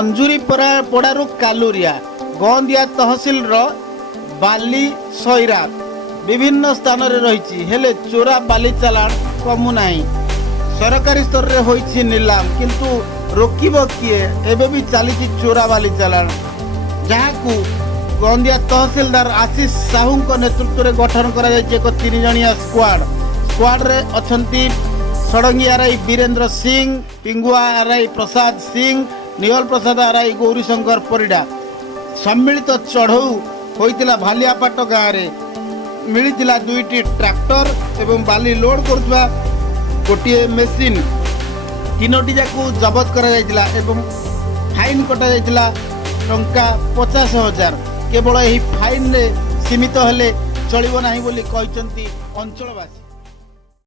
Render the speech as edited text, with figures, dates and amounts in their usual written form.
अंजुरी पड़ारू कालुरिया गंदिया तहसिल बाली सईरा विभिन्न स्थान रे रही हेले चोरा बाली चालाण कमुना। सरकारी स्तर रे होइछि नीलाम किंतु रोकिब किए एबे भी चली चोरा बाली चालाण जहां गंदिया तहसिलदार आशीष साहू नेतृत्व में गठन कर एक 3 जणिया स्क्वाड रे अछंती सड़ंगी आरआई वीरेंद्र सिंह, पिंगुआ आरआई प्रसाद सिंह, निहल प्रसाद आरआई गौरीशंकर परिडा सम्मिलित चढ़ऊ होइतिला भालियापाट गाँव में मिलितिला 2टी ट्रैक्टर एवं बाली लोड करुवा गोटे मेसीन 3टी जाकू जबत करा जायतिला एवं फाइन कटा जायतिला टंका 50,000 केवल यही फाइन रे सीमित हेले चलिबो नाही बोली कहचंती अंचलवासी।